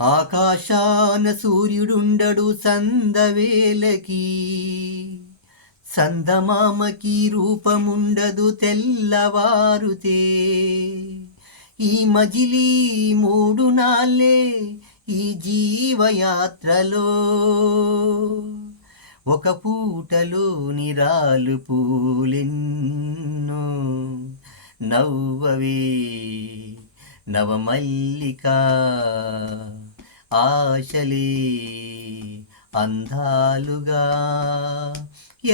ఆకాశాన సూర్యుడుండడు సందవేలకి, సందమామకి రూపముండదు తెల్లవారుతే. ఈ మజిలీ మూడు నాళ్ళే ఈ జీవయాత్రలో, ఒక పూటలో నిరాలు పూలెన్నో. నవ్వవే నవమల్లిక, ఆశలే అందాలుగా.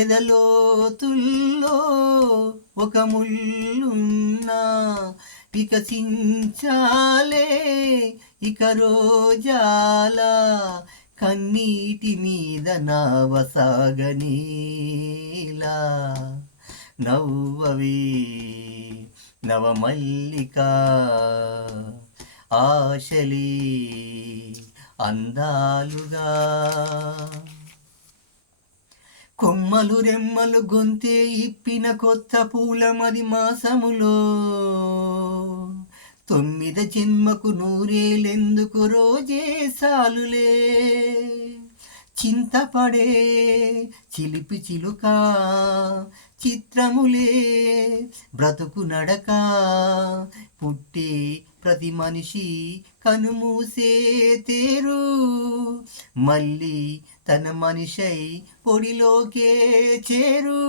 ఎదలోతుల్లో ఒక ముల్లున్నా, వికసించాలే ఇక రోజాల. కన్నీటి మీద నావసాగనీలా. నవ్వవే నవమల్లిక, ఆశలే అందాలుగా. కొమ్మలు రెమ్మలు గొంతే ఇప్పిన కొత్త పూలమది మాసములో, 9 జన్మకు నూరేలెందుకు రోజే సాలులే. చింతపడే చిలిపి చిలుక, చిత్రములే బ్రతుకు నడక. పుట్టే ప్రతి మనిషి కనుమూసే తేరు, మళ్ళీ తన మనిషై పొడిలోకే చేరు.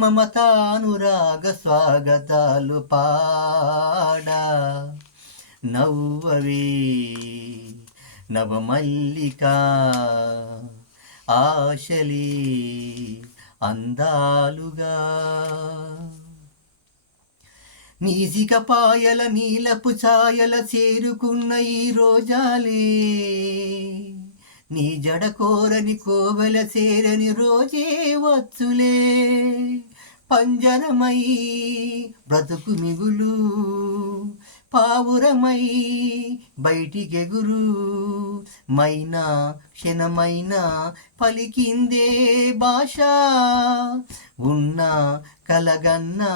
మమతానురాగ స్వాగతాలు పాడా. నవ్వవే నవమల్లిక, ఆశలే అందాలుగా. నీసిక పాయల నీలపు ఛాయల చేరుకున్న ఈ రోజాలే, నీ జడ కోరని కోవెల చేరని రోజే వచ్చులే. పంజరమై బ్రతుకు మిగులు, పావురమై బయటికెగురు. మైనా క్షణమైనా పలికిందే భాష, ఉన్న కలగన్నా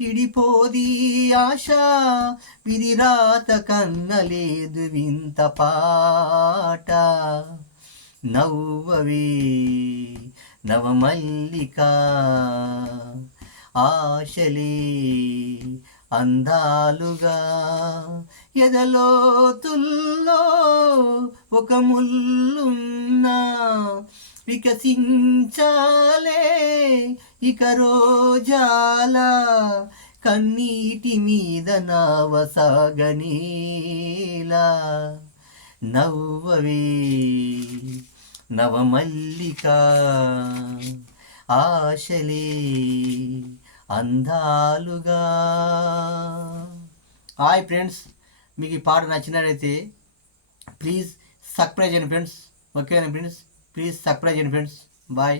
విడిపోది ఆశ. విధిరాత కన్నలేదు వింత పాట. నవ్వవే నవమల్లిక, ఆశలే అందాలుగా. ఎదలోతుల్లో ఒక ముల్లున్నా, వికసించాలే ఇక రోజాల. కన్నీటి మీద నావసాగనీలా. నవ్వవే నవమల్లిక, ఆశలే అందాలుగా. హాయ్ ఫ్రెండ్స్, మీకు ఈ పాట నచ్చినట్లయితే ప్లీజ్ సబ్స్క్రైబ్ చేయండి ఫ్రెండ్స్. ఓకేనా ఫ్రెండ్స్, ప్లీజ్ సబ్స్క్రైబ్ చేయండి ఫ్రెండ్స్. బాయ్.